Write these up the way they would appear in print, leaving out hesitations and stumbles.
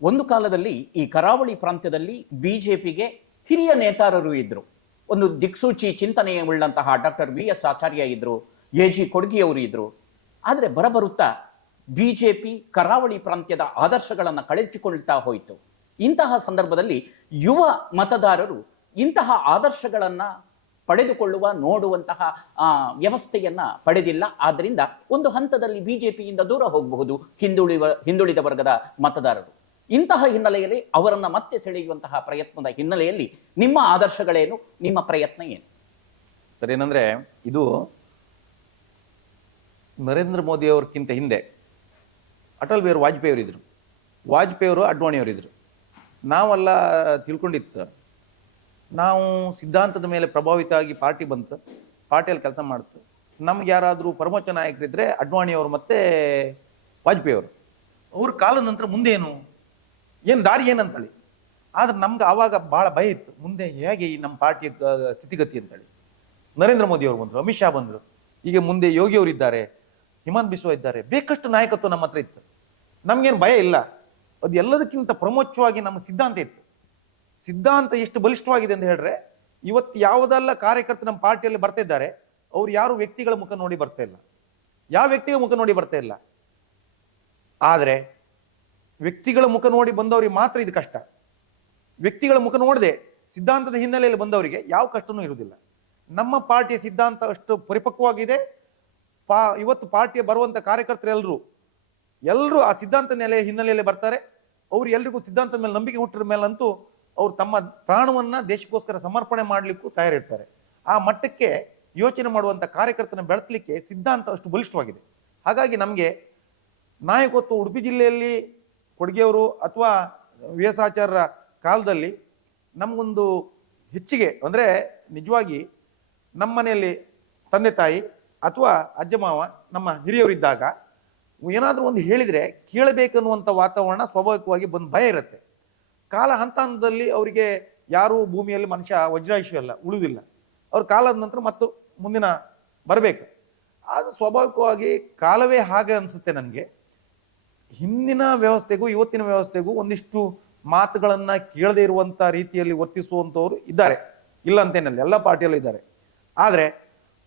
ಒಂದು ಕಾಲದಲ್ಲಿ ಈ ಕರಾವಳಿ ಪ್ರಾಂತ್ಯದಲ್ಲಿ ಬಿಜೆಪಿಗೆ ಹಿರಿಯ ನೇತಾರರು ಇದ್ರು. ಒಂದು ದಿಕ್ಸೂಚಿ ಚಿಂತನೆ ಉಳ್ಳಂತಹ ಡಾಕ್ಟರ್ ವಿ.ಎಸ್. ಆಚಾರ್ಯ ಇದ್ರು, ಎ.ಜಿ. ಕೊಡ್ಗಿಯವರು ಇದ್ರು. ಆದರೆ ಬರಬರುತ್ತಾ ಬಿಜೆಪಿ ಕರಾವಳಿ ಪ್ರಾಂತ್ಯದ ಆದರ್ಶಗಳನ್ನು ಕಳೆದುಕೊಳ್ತಾ ಹೋಯಿತು. ಇಂತಹ ಸಂದರ್ಭದಲ್ಲಿ ಯುವ ಮತದಾರರು ಇಂತಹ ಆದರ್ಶಗಳನ್ನು ಪಡೆದುಕೊಳ್ಳುವ ನೋಡುವಂತಹ ವ್ಯವಸ್ಥೆಯನ್ನ ಪಡೆದಿಲ್ಲ. ಆದ್ದರಿಂದ ಒಂದು ಹಂತದಲ್ಲಿ ಬಿಜೆಪಿಯಿಂದ ದೂರ ಹೋಗಬಹುದು ಹಿಂದುಳಿದ ವರ್ಗದ ಮತದಾರರು. ಇಂತಹ ಹಿನ್ನೆಲೆಯಲ್ಲಿ ಅವರನ್ನ ಮತ್ತೆ ಸೆಳೆಯುವಂತಹ ಪ್ರಯತ್ನದ ಹಿನ್ನೆಲೆಯಲ್ಲಿ ನಿಮ್ಮ ಆದರ್ಶಗಳೇನು, ನಿಮ್ಮ ಪ್ರಯತ್ನ ಏನು? ಸರ್, ಏನಂದ್ರೆ ಇದು ನರೇಂದ್ರ ಮೋದಿ ಅವ್ರಕ್ಕಿಂತ ಹಿಂದೆ ಅಟಲ್ ಬಿಹಾರಿ ವಾಜಪೇಯಿ ಅವರಿದ್ರು, ವಾಜಪೇಯಿ ಅವರು ಅಡ್ವಾಣಿಯವರಿದ್ರು. ನಾವೆಲ್ಲ ತಿಳ್ಕೊಂಡಿತ್ತು, ನಾವು ಸಿದ್ಧಾಂತದ ಮೇಲೆ ಪ್ರಭಾವಿತ ಆಗಿ ಪಾರ್ಟಿ ಬಂತು, ಪಾರ್ಟಿಯಲ್ಲಿ ಕೆಲಸ ಮಾಡ್ತು. ನಮ್ಗೆ ಯಾರಾದರೂ ಪರಮೋಚ್ಚ ನಾಯಕರಿದ್ರೆ ಅಡ್ವಾಣಿಯವರು ಮತ್ತೆ ವಾಜಪೇಯಿ ಅವರು. ಅವ್ರ ಕಾಲದ ನಂತರ ಮುಂದೆ ಏನು ದಾರಿ ಏನಂತೇಳಿ. ಆದ್ರೆ ನಮ್ಗೆ ಆವಾಗ ಬಹಳ ಭಯ ಇತ್ತು, ಮುಂದೆ ಹೇಗೆ ಈ ನಮ್ಮ ಪಾರ್ಟಿಯ ಸ್ಥಿತಿಗತಿ ಅಂತೇಳಿ. ನರೇಂದ್ರ ಮೋದಿ ಅವರು ಬಂದರು, ಅಮಿತ್ ಶಾ ಬಂದರು, ಈಗ ಮುಂದೆ ಯೋಗಿ ಅವರು ಇದ್ದಾರೆ, ಹಿಮಂತ್ ಬಿಸ್ವಾ ಇದ್ದಾರೆ, ಬೇಕಷ್ಟು ನಾಯಕತ್ವ ನಮ್ಮ ಹತ್ರ ಇತ್ತು. ನಮ್ಗೇನು ಭಯ ಇಲ್ಲ. ಅದು ಎಲ್ಲದಕ್ಕಿಂತ ಪ್ರಮುಖವಾಗಿ ನಮ್ಮ ಸಿದ್ಧಾಂತ ಇತ್ತು. ಸಿದ್ಧಾಂತ ಎಷ್ಟು ಬಲಿಷ್ಠವಾಗಿದೆ ಅಂತ ಹೇಳಿದ್ರೆ, ಇವತ್ತು ಯಾವುದೆಲ್ಲ ಕಾರ್ಯಕರ್ತರು ನಮ್ಮ ಪಾರ್ಟಿಯಲ್ಲಿ ಬರ್ತಾ ಇದ್ದಾರೆ, ಅವ್ರು ಯಾರು ವ್ಯಕ್ತಿಗಳ ಮುಖ ನೋಡಿ ಬರ್ತಾ ಇಲ್ಲ, ಯಾವ ವ್ಯಕ್ತಿಗಳ ಮುಖ ನೋಡಿ ಬರ್ತಾ ಇಲ್ಲ. ಆದ್ರೆ ವ್ಯಕ್ತಿಗಳ ಮುಖ ನೋಡಿ ಬಂದವರಿಗೆ ಮಾತ್ರ ಇದು ಕಷ್ಟ. ವ್ಯಕ್ತಿಗಳ ಮುಖ ನೋಡದೆ ಸಿದ್ಧಾಂತದ ಹಿನ್ನೆಲೆಯಲ್ಲಿ ಬಂದವರಿಗೆ ಯಾವ ಕಷ್ಟನೂ ಇರುವುದಿಲ್ಲ. ನಮ್ಮ ಪಾರ್ಟಿಯ ಸಿದ್ಧಾಂತ ಅಷ್ಟು ಪರಿಪಕ್ವವಾಗಿದೆ. ಇವತ್ತು ಪಾರ್ಟಿಯ ಬರುವಂತ ಕಾರ್ಯಕರ್ತರು ಎಲ್ಲರೂ ಆ ಸಿದ್ಧಾಂತ ಹಿನ್ನೆಲೆಯಲ್ಲಿ ಬರ್ತಾರೆ. ಅವ್ರು ಎಲ್ರಿಗೂ ಸಿದ್ಧಾಂತದ ಮೇಲೆ ನಂಬಿಕೆ ಹುಟ್ಟಿದ ಮೇಲಂತೂ ಅವ್ರು ತಮ್ಮ ಪ್ರಾಣವನ್ನ ದೇಶಕ್ಕೋಸ್ಕರ ಸಮರ್ಪಣೆ ಮಾಡ್ಲಿಕ್ಕೂ ತಯಾರಿರ್ತಾರೆ. ಆ ಮಟ್ಟಕ್ಕೆ ಯೋಚನೆ ಮಾಡುವಂತ ಕಾರ್ಯಕರ್ತನ ಬೆಳೆಸಲಿಕ್ಕೆ ಸಿದ್ಧಾಂತ ಅಷ್ಟು ಬಲಿಷ್ಠವಾಗಿದೆ. ಹಾಗಾಗಿ ನಮಗೆ ನಾಯಕತ್ವ ಉಡುಪಿ ಜಿಲ್ಲೆಯಲ್ಲಿ ಕೊಡ್ಗೆಯವರು ಅಥವಾ ವಿ.ಎಸ್. ಆಚಾರ್ಯರ ಕಾಲದಲ್ಲಿ ನಮಗೊಂದು ಹೆಚ್ಚಿಗೆ ಅಂದ್ರೆ ನಿಜವಾಗಿ ನಮ್ಮ ಮನೆಯಲ್ಲಿ ತಂದೆ ತಾಯಿ ಅಥವಾ ಅಜ್ಜ ಮಾವ ನಮ್ಮ ಹಿರಿಯವರಿದ್ದಾಗ ಏನಾದರೂ ಒಂದು ಹೇಳಿದ್ರೆ ಕೇಳಬೇಕನ್ನುವಂಥ ವಾತಾವರಣ ಸ್ವಾಭಾವಿಕವಾಗಿ ಬಂದು ಭಯ ಇರುತ್ತೆ. ಕಾಲ ಹಂತದಲ್ಲಿ ಅವರಿಗೆ ಯಾರು ಭೂಮಿಯಲ್ಲಿ ಮನುಷ್ಯ ವಜ್ರಾಯುಷ ಅಲ್ಲ, ಉಳಿದಿಲ್ಲ. ಅವ್ರ ಕಾಲದ ನಂತರ ಮತ್ತು ಮುಂದಿನ ಬರಬೇಕು. ಅದು ಸ್ವಾಭಾವಿಕವಾಗಿ ಕಾಲವೇ ಹಾಗೆ ಅನ್ಸುತ್ತೆ ನನಗೆ. ಹಿಂದಿನ ವ್ಯವಸ್ಥೆಗೂ ಇವತ್ತಿನ ವ್ಯವಸ್ಥೆಗೂ ಒಂದಿಷ್ಟು ಮಾತುಗಳನ್ನ ಕೇಳದೇ ಇರುವಂತ ರೀತಿಯಲ್ಲಿ ವರ್ತಿಸುವಂತವ್ರು ಇದ್ದಾರೆ, ಇಲ್ಲ ಅಂತೇನಲ್ಲ, ಎಲ್ಲ ಪಾರ್ಟಿಯಲ್ಲೂ ಇದ್ದಾರೆ. ಆದ್ರೆ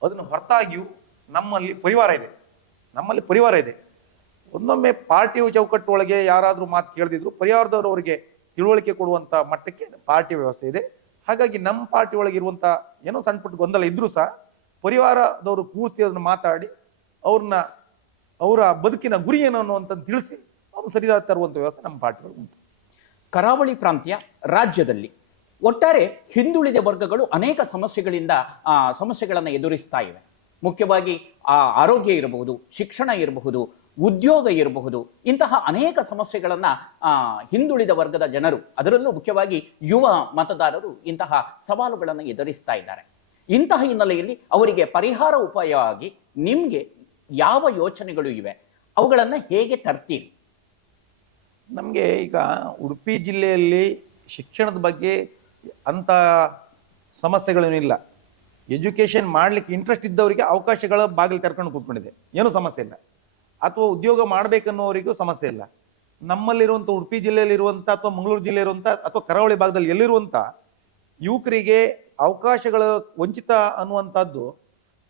ಅದನ್ನು ಹೊರತಾಗಿಯೂ ನಮ್ಮಲ್ಲಿ ಪರಿವಾರ ಇದೆ. ಒಂದೊಮ್ಮೆ ಪಾರ್ಟಿಯ ಚೌಕಟ್ಟು ಒಳಗೆ ಯಾರಾದ್ರೂ ಮಾತು ಕೇಳದಿದ್ರು ಪರಿವಾರದವರು ಅವರಿಗೆ ತಿಳುವಳಿಕೆ ಕೊಡುವಂತ ಮಟ್ಟಕ್ಕೆ ಪಾರ್ಟಿ ವ್ಯವಸ್ಥೆ ಇದೆ. ಹಾಗಾಗಿ ನಮ್ಮ ಪಾರ್ಟಿ ಒಳಗೆ ಇರುವಂತ ಏನೋ ಸಣ್ಣ ಪುಟ್ಟ ಗೊಂದಲ ಇದ್ರೂ ಸಹ ಪರಿವಾರದವರು ಕೂರಿಸಿ ಅದನ್ನ ಮಾತಾಡಿ ಅವರ ಬದುಕಿನ ಗುರಿ ಏನು ಅನ್ನುವಂಥದ್ದು ತಿಳಿಸಿ ಅವ್ರು ಸರಿಯಾದ ತರುವಂತ ವ್ಯವಸ್ಥೆ ನಮ್ಮ ಪಾರ್ಟಿಗಳು ಉಂಟು. ಕರಾವಳಿ ಪ್ರಾಂತ್ಯ ರಾಜ್ಯದಲ್ಲಿ ಒಟ್ಟಾರೆ ಹಿಂದುಳಿದ ವರ್ಗಗಳು ಅನೇಕ ಸಮಸ್ಯೆಗಳನ್ನು ಎದುರಿಸ್ತಾ ಇವೆ. ಮುಖ್ಯವಾಗಿ ಆರೋಗ್ಯ ಇರಬಹುದು, ಶಿಕ್ಷಣ ಇರಬಹುದು, ಉದ್ಯೋಗ ಇರಬಹುದು. ಇಂತಹ ಅನೇಕ ಸಮಸ್ಯೆಗಳನ್ನ ಹಿಂದುಳಿದ ವರ್ಗದ ಜನರು, ಅದರಲ್ಲೂ ಮುಖ್ಯವಾಗಿ ಯುವ ಮತದಾರರು ಇಂತಹ ಸವಾಲುಗಳನ್ನು ಎದುರಿಸ್ತಾ ಇದ್ದಾರೆ. ಇಂತಹ ಹಿನ್ನೆಲೆಯಲ್ಲಿ ಅವರಿಗೆ ಪರಿಹಾರ ಉಪಾಯವಾಗಿ ನಿಮ್ಗೆ ಯಾವ ಯೋಚನೆಗಳು ಇವೆ, ಅವುಗಳನ್ನು ಹೇಗೆ ತರ್ತೀರಿ? ನಮಗೆ ಈಗ ಉಡುಪಿ ಜಿಲ್ಲೆಯಲ್ಲಿ ಶಿಕ್ಷಣದ ಬಗ್ಗೆ ಅಂತ ಸಮಸ್ಯೆಗಳೇನಿಲ್ಲ. ಎಜುಕೇಶನ್ ಮಾಡ್ಲಿಕ್ಕೆ ಇಂಟ್ರೆಸ್ಟ್ ಇದ್ದವರಿಗೆ ಅವಕಾಶಗಳ ಬಾಗಿಲು ತೆರ್ಕೊಂಡು ಕೂತ್ಕೊಂಡಿದೆ, ಏನೂ ಸಮಸ್ಯೆ ಇಲ್ಲ. ಅಥವಾ ಉದ್ಯೋಗ ಮಾಡ್ಬೇಕನ್ನೋರಿಗೂ ಸಮಸ್ಯೆ ಇಲ್ಲ. ನಮ್ಮಲ್ಲಿರುವಂಥ ಉಡುಪಿ ಜಿಲ್ಲೆಯಲ್ಲಿರುವಂಥ ಅಥವಾ ಮಂಗಳೂರು ಜಿಲ್ಲೆ ಇರುವಂಥ ಅಥವಾ ಕರಾವಳಿ ಭಾಗದಲ್ಲಿ ಎಲ್ಲಿರುವಂಥ ಯುವಕರಿಗೆ ಅವಕಾಶಗಳ ವಂಚಿತ ಅನ್ನುವಂಥದ್ದು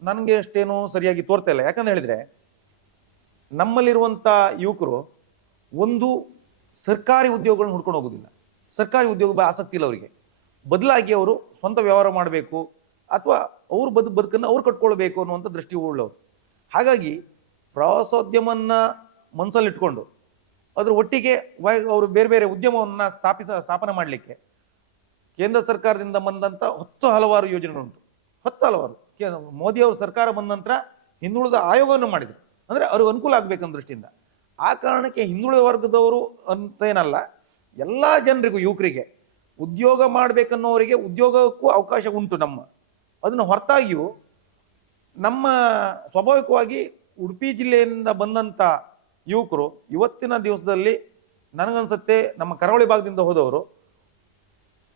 ನನಗೆ ಅಷ್ಟೇನು ಸರಿಯಾಗಿ ತೋರ್ತಾ ಇಲ್ಲ. ಯಾಕಂತ ಹೇಳಿದ್ರೆ ನಮ್ಮಲ್ಲಿರುವಂಥ ಯುವಕರು ಒಂದು ಸರ್ಕಾರಿ ಉದ್ಯೋಗಗಳನ್ನ ಹುಡ್ಕೊಂಡು ಹೋಗೋದಿಲ್ಲ, ಸರ್ಕಾರಿ ಉದ್ಯೋಗ ಆಸಕ್ತಿ ಇಲ್ಲ ಅವರಿಗೆ. ಬದಲಾಗಿ ಅವರು ಸ್ವಂತ ವ್ಯವಹಾರ ಮಾಡಬೇಕು ಅಥವಾ ಅವ್ರ ಬದುಕನ್ನು ಅವ್ರು ಕಟ್ಕೊಳ್ಬೇಕು ಅನ್ನುವಂಥ ದೃಷ್ಟಿ ಉಳ್ಳವರು. ಹಾಗಾಗಿ ಪ್ರವಾಸೋದ್ಯಮನ್ನ ಮನಸ್ಸಲ್ಲಿ ಇಟ್ಕೊಂಡು ಅದ್ರ ಒಟ್ಟಿಗೆ ಅವರು ಬೇರೆ ಬೇರೆ ಉದ್ಯಮವನ್ನ ಸ್ಥಾಪನೆ ಮಾಡಲಿಕ್ಕೆ ಕೇಂದ್ರ ಸರ್ಕಾರದಿಂದ ಬಂದಂತ ಹಲವಾರು ಯೋಜನೆಗಳುಂಟು. ಹಲವಾರು ಮೋದಿ ಅವ್ರ ಸರ್ಕಾರ ಬಂದ ನಂತರ ಹಿಂದುಳಿದ ಆಯೋಗವನ್ನು ಮಾಡಿದ್ರು, ಅಂದ್ರೆ ಅವ್ರಿಗೆ ಅನುಕೂಲ ಆಗ್ಬೇಕನ್ನೋ ದೃಷ್ಟಿಯಿಂದ. ಆ ಕಾರಣಕ್ಕೆ ಹಿಂದುಳಿದ ವರ್ಗದವರು ಅಂತ ಏನಲ್ಲ, ಎಲ್ಲಾ ಜನರಿಗೂ ಯುವಕರಿಗೆ ಉದ್ಯೋಗ ಮಾಡ್ಬೇಕನ್ನೋರಿಗೆ ಉದ್ಯೋಗಕ್ಕೂ ಅವಕಾಶ ಉಂಟು. ಅದನ್ನು ಹೊರತಾಗಿಯೂ ನಮ್ಮ ಸ್ವಾಭಾವಿಕವಾಗಿ ಉಡುಪಿ ಜಿಲ್ಲೆಯಿಂದ ಬಂದಂತ ಯುವಕರು ಇವತ್ತಿನ ದಿವಸದಲ್ಲಿ ನನಗನ್ಸುತ್ತೆ ನಮ್ಮ ಕರಾವಳಿ ಭಾಗದಿಂದ ಹೋದವರು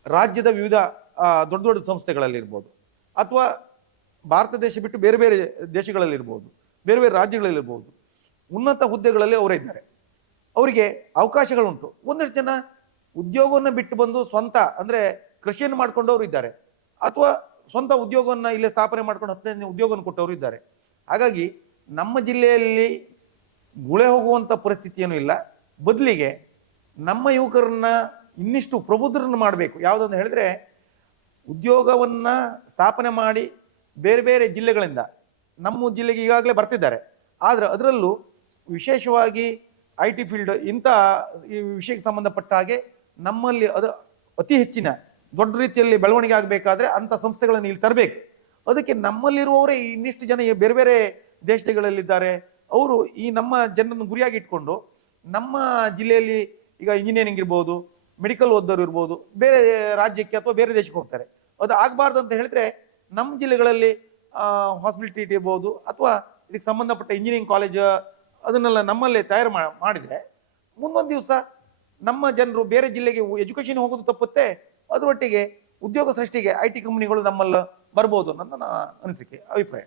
ರಾಜ್ಯದ ವಿವಿಧ ದೊಡ್ಡ ದೊಡ್ಡ ಸಂಸ್ಥೆಗಳಲ್ಲಿ ಇರ್ಬೋದು, ಅಥವಾ ಭಾರತ ದೇಶ ಬಿಟ್ಟು ಬೇರೆ ಬೇರೆ ದೇಶಗಳಲ್ಲಿ ಇರ್ಬೋದು, ಬೇರೆ ಬೇರೆ ರಾಜ್ಯಗಳಲ್ಲಿ ಇರ್ಬೋದು, ಉನ್ನತ ಹುದ್ದೆಗಳಲ್ಲಿ ಅವರೇ ಇದ್ದಾರೆ. ಅವರಿಗೆ ಅವಕಾಶಗಳುಂಟು. ಒಂದಷ್ಟು ಜನ ಉದ್ಯೋಗವನ್ನು ಬಿಟ್ಟು ಬಂದು ಸ್ವಂತ ಅಂದರೆ ಕೃಷಿಯನ್ನು ಮಾಡ್ಕೊಂಡವರು ಇದ್ದಾರೆ, ಅಥವಾ ಸ್ವಂತ ಉದ್ಯೋಗವನ್ನು ಇಲ್ಲೇ ಸ್ಥಾಪನೆ ಮಾಡ್ಕೊಂಡು 15 ಉದ್ಯೋಗವನ್ನು ಕೊಟ್ಟವರು ಇದ್ದಾರೆ. ಹಾಗಾಗಿ ನಮ್ಮ ಜಿಲ್ಲೆಯಲ್ಲಿ ಗುಳೆ ಹೋಗುವಂಥ ಪರಿಸ್ಥಿತಿ ಏನೂ ಇಲ್ಲ. ಬದಲಿಗೆ ನಮ್ಮ ಯುವಕರನ್ನ ಇನ್ನಿಷ್ಟು ಪ್ರಬುದ್ಧರನ್ನು ಮಾಡಬೇಕು. ಯಾವುದಂತ ಹೇಳಿದ್ರೆ, ಉದ್ಯೋಗವನ್ನು ಸ್ಥಾಪನೆ ಮಾಡಿ ಬೇರೆ ಬೇರೆ ಜಿಲ್ಲೆಗಳಿಂದ ನಮ್ಮ ಜಿಲ್ಲೆಗೆ ಈಗಾಗಲೇ ಬರ್ತಿದ್ದಾರೆ. ಆದರೆ ಅದರಲ್ಲೂ ವಿಶೇಷವಾಗಿ IT ಫೀಲ್ಡ್ ಇಂಥ ಈ ವಿಷಯಕ್ಕೆ ಸಂಬಂಧಪಟ್ಟ ಹಾಗೆ ನಮ್ಮಲ್ಲಿ ಅದು ಅತಿ ಹೆಚ್ಚಿನ ದೊಡ್ಡ ರೀತಿಯಲ್ಲಿ ಬೆಳವಣಿಗೆ ಆಗಬೇಕಾದ್ರೆ ಅಂಥ ಸಂಸ್ಥೆಗಳನ್ನು ಇಲ್ಲಿ ತರಬೇಕು. ಅದಕ್ಕೆ ನಮ್ಮಲ್ಲಿರುವವರೇ ಇನ್ನಿಷ್ಟು ಜನ ಬೇರೆ ಬೇರೆ ದೇಶಗಳಲ್ಲಿದ್ದಾರೆ. ಅವರು ಈ ನಮ್ಮ ಜನರನ್ನು ಗುರಿಯಾಗಿ ಇಟ್ಕೊಂಡು ನಮ್ಮ ಜಿಲ್ಲೆಯಲ್ಲಿ ಈಗ ಇಂಜಿನಿಯರಿಂಗ್ ಇರ್ಬೋದು, ಮೆಡಿಕಲ್ ಓದೋರು ಇರ್ಬೋದು, ಬೇರೆ ರಾಜ್ಯಕ್ಕೆ ಅಥವಾ ಬೇರೆ ದೇಶಕ್ಕೆ ಹೋಗ್ತಾರೆ. ಅದು ಆಗಬಾರ್ದು ಅಂತ ಹೇಳಿದ್ರೆ ನಮ್ಮ ಜಿಲ್ಲೆಗಳಲ್ಲಿ ಹಾಸ್ಪಿಟಲಿಟಿ ಇರ್ಬೋದು ಅಥವಾ ಇದಕ್ಕೆ ಸಂಬಂಧಪಟ್ಟ ಇಂಜಿನಿಯರಿಂಗ್ ಕಾಲೇಜ್ ಅದನ್ನೆಲ್ಲ ನಮ್ಮಲ್ಲೇ ತಯಾರು ಮಾಡಿದರೆ ಮುಂದೊಂದು ದಿವಸ ನಮ್ಮ ಜನರು ಬೇರೆ ಜಿಲ್ಲೆಗೆ ಎಜುಕೇಶನ್ ಹೋಗೋದು ತಪ್ಪುತ್ತೆ, ಅದರೊಟ್ಟಿಗೆ ಉದ್ಯೋಗ ಸೃಷ್ಟಿಗೆ IT ಕಂಪನಿಗಳು ನಮ್ಮಲ್ಲಿ ಬರ್ಬೋದು ಅನ್ನೋದು ನನ್ನ ಅನಿಸಿಕೆ, ಅಭಿಪ್ರಾಯ.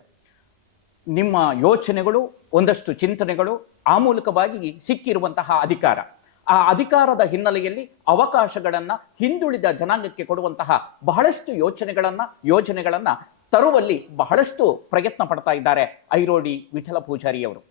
ನಿಮ್ಮ ಯೋಚನೆಗಳು, ಒಂದಷ್ಟು ಚಿಂತನೆಗಳು, ಆ ಮೂಲಕವಾಗಿ ಸಿಕ್ಕಿರುವಂತಹ ಅಧಿಕಾರ, ಆ ಅಧಿಕಾರದ ಹಿನ್ನೆಲೆಯಲ್ಲಿ ಅವಕಾಶಗಳನ್ನು ಹಿಂದುಳಿದ ಜನಾಂಗಕ್ಕೆ ಕೊಡುವಂತಹ ಬಹಳಷ್ಟು ಯೋಜನೆಗಳನ್ನ ತರುವಲ್ಲಿ ಬಹಳಷ್ಟು ಪ್ರಯತ್ನ ಪಡ್ತಾ ಇದ್ದಾರೆ ಐರೋಡಿ ವಿಠಲ ಪೂಜಾರಿ ಅವರು.